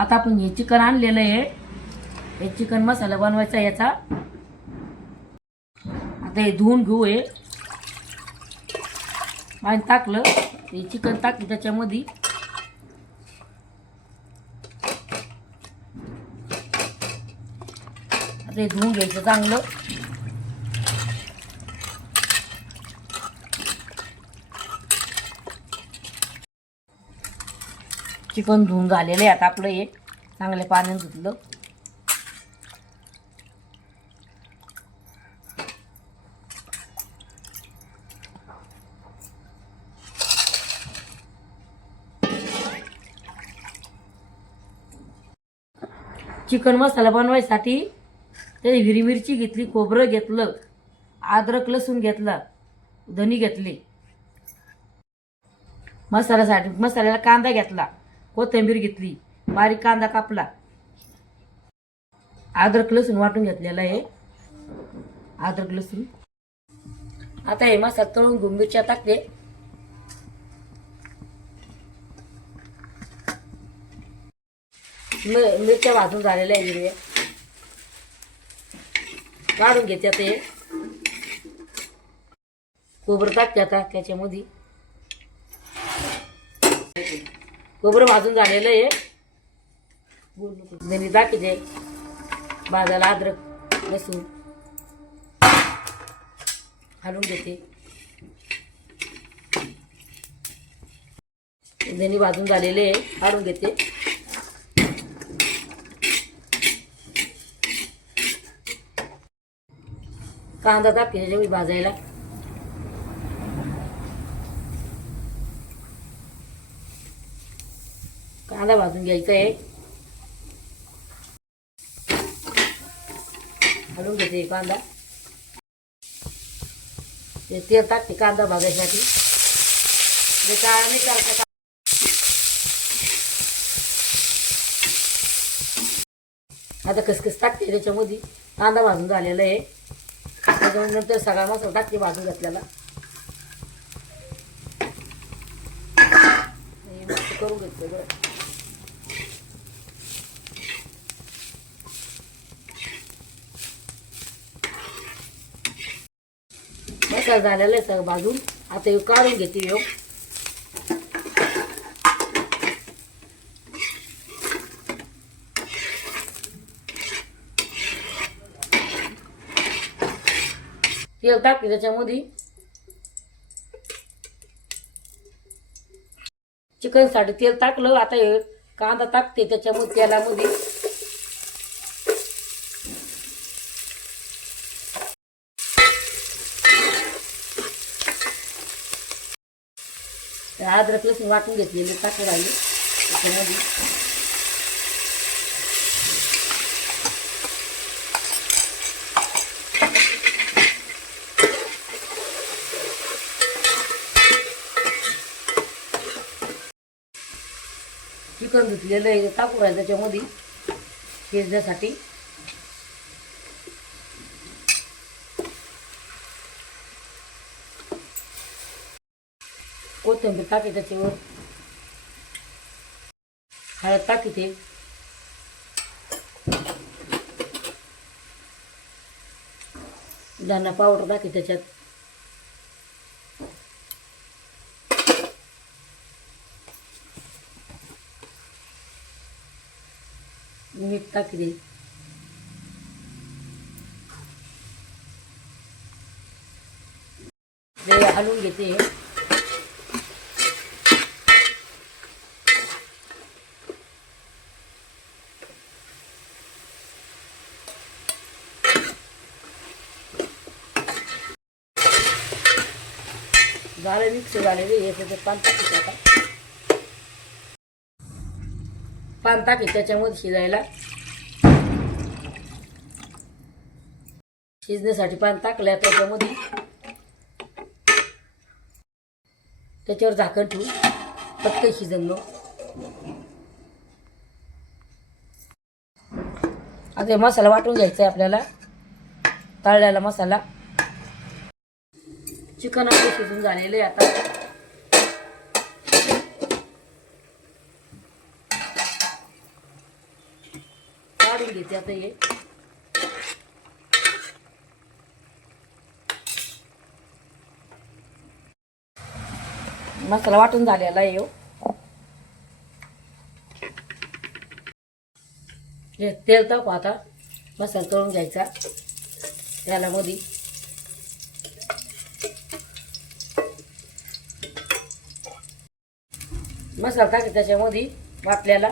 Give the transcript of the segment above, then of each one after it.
आता आपण हे चिकन आणलेलं आहे. हे चिकन मसाला बनवायचा याचा. आता हे धुवून घेऊ हे. आणि टाकलं. हे चिकन टाकलं त्याच्यामध्ये. आता हे धुवून घ्यायचं चांगलं. चिकन धुवून झालेलं आहे. आता आपलं हे चांगल्या पाण्याने धुतलं. चिकन मसाला बनवायसाठी ते हिरवी मिरची घेतली खोबरं घेतलं अद्रक लसूण घेतला धनी घेतली. मसाल्यासाठी मसाल्याला कांदा घेतला. कोथिंबीर घेतली बारीक कांदा कापला. अद्रक लसूण वाटून घेतलेला आहे. अद्रक लसूण. आता हे मसाला तळून घेऊन मिरच्या टाकते. मिरच्या भाजून झालेल्या आहे हिरव्या काढून घेते आता हे. खोबरं टाकते आता त्याच्यामध्ये. खोबरं भाजून झालेलं आहे. धनी दे भाजायला अद्रक लसूण घालून घेते. धनी भाजून झालेले आहे काढून घेते. कांदा टाकते त्याच्यामध्ये भाजायला. कांदा भाजून घ्यायचा आहे. घालून घेते कांदा. ते तेल टाकते कांदा भाजायसाठी. ते काळा नाही करायचा आता खसखस टाकते त्याच्यामध्ये. कांदा भाजून झालेला आहे. त्याच्यानंतर सगळा मसाला टाकते भाजून घातलेला. करून घेतलं बरं. मसाला झालेला आहे सगळं भाजून? आता काढून घेते ह्यो तेल टाकते त्याच्यामध्ये. चिकनसाठी तेल टाकलं आता कांदा टाकते त्याच्यामध्ये तेलामध्ये. तर अद्रक लसूण वाटून घेतलेलं टाकू राहिले. त्याच्यामध्ये चिकन धुतलेलं आहे टाकू राहिलं त्याच्यामध्ये शिजण्यासाठी. कोथिंबीर टाकी त्याच्यावर हळद टाकी ते धना पावडर टाकी त्याच्यात. मीठ टाकी दे हलवून घेते. झालं मिक्स झालेले हे त्याचं पान टाकी आता. पान टाकी त्याच्यामध्ये शिजायला. शिजण्यासाठी पान टाकलं त्याच्यामध्ये. त्याच्यावर झाकण ठेवून पटकन शिजन मग. आता हे मसाला वाटून घ्यायचा आहे आपल्याला. तळलेला मसाला. चिकन आपले शिजून झालेलं आहे आता. काढून घेते आता हे. मसाला वाटून झालेला आहे हो. हे. तेल टाकू आता. मसाला तळून घ्यायचा. त्याला मध्ये मसाला टाकायचा त्याच्यामध्ये वाटल्याला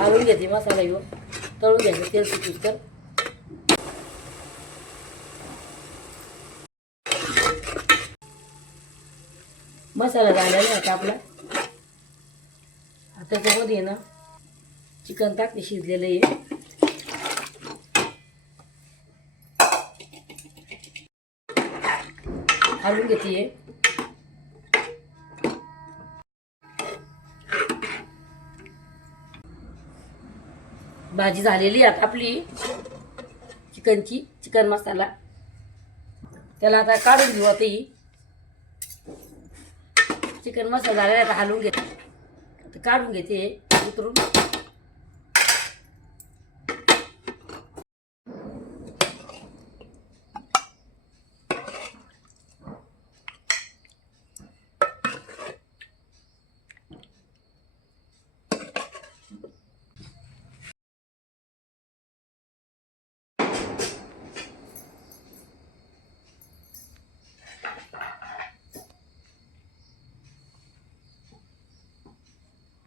आळून घेते मसाला येऊन तळून घ्यायचं तेल सुटूस तर. मसाला झालेला आता आपला. त्याच्यामध्ये ना. चिकन टाकते शिजलेलं आहे. हलवून घेते भाजी झालेली आहे आता आपली. चिकनची चिकन मसाला. त्याला आता काढून घेऊ आता ही. चिकन मसाला झालेला आहे आता हलून घेते. काढून घेते उतरून.